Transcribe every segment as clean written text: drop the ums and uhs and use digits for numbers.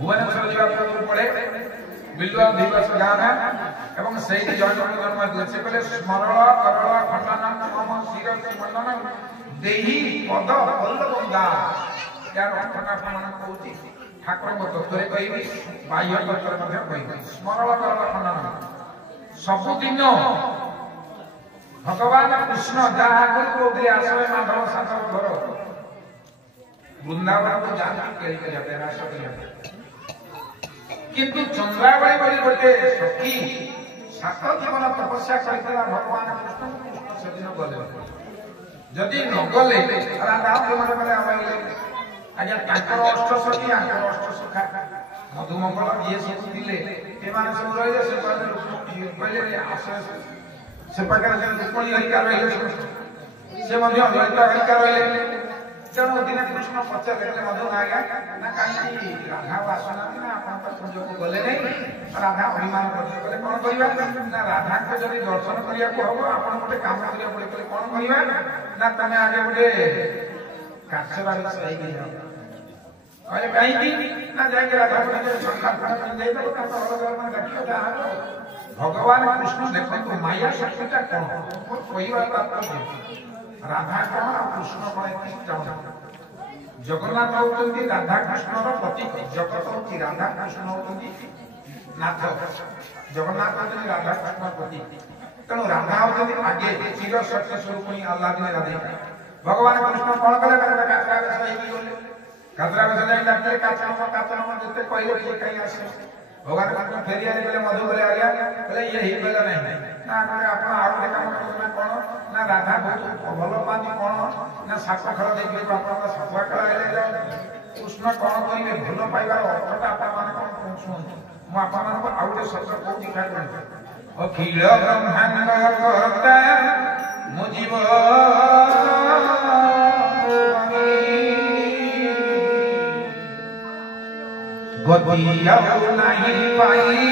भुवनेश्वर जावा पूर्व पड़े बिल्वा दिवस गाना एवं सही जन्म से कहले स्मरण करल खंडन मम शिर मंडन देही पद पल्लव गा यार अर्थना मन कहूची ठाकुर तत्व कहबी बाह्य तत्व कहबी स्मरण करल खंडन सबुदिन भगवान कृष्ण जहाँ आगे आसवे माधव साधव घर वृंदावन को जाती रास किंतु चंद्रावली बोली गोटे सखी 7 जीवन तपस्या करथिला भगवान कृष्ण कृष्ण सेदिन गले जदि न गले राधा मन करे आवे आज्ञा ताकर अष्ट सखी आकर अष्ट सखा मधुमंगल ये सब दिले ए माने सब रहिले से पहले आसे से प्रकार से रुक्मणी हरिका रहिले से मध्य हरिका रहिले चलो दिन कृष्ण पचा लेले मधु आज्ञा ना काई राधा वासना ना अपन पर जो गले नहीं राधा अभिमान करते बोले कोन करिवा ना राधा को जदि दर्शन करिया को हो अपन मोटे काम करिया पड़े बोले कोन करिवा ना तने आगे बोले काछबारी सही गई कहले काई की ना जाके राधा को साक्षात्कार दे दो का तो अलग मन गति होता है भगवान कृष्ण देखो तो माया शक्तिटा कोन कहिवा बात राधा कौन कृष्ण कौन जगन्नाथ होती राधा कृष्ण प्रतीक जगत होती राधा कृष्ण होती नाथ जगन्नाथ होती राधा कृष्ण प्रतीक तेणु राधा होती आगे चिर सत्य स्वरूप अल्लाह दिन राधे भगवान कृष्ण कौन कले कातरा बेस कातरा बेस नहीं डाक्टर कातनम जते कहले ये कहीं आसे भगवान कृष्ण फेरिया गले मधु गले आ गया बोले ये ही गले नहीं ना करे अपन आउ काम करना कोन ना राधा बहुत भलो पानी कोन ना साप खेल देखले अपन साप खेल ले कृष्ण कोन कहिबे भलो पाइबार अर्थटा अपन माने कोन सुन मु अपन मान को आउ शब्द को दिखा कर अखिल ब्रह्मांड करता मुजीब गति अब नहीं पाई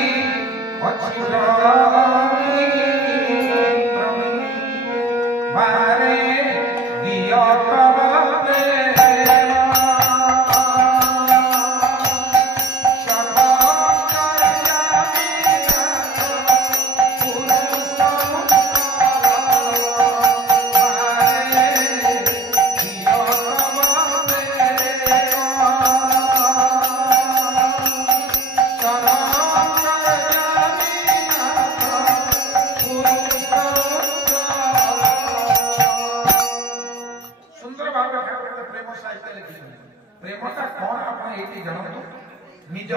बारे दिया प्रेमटा कौन आप निज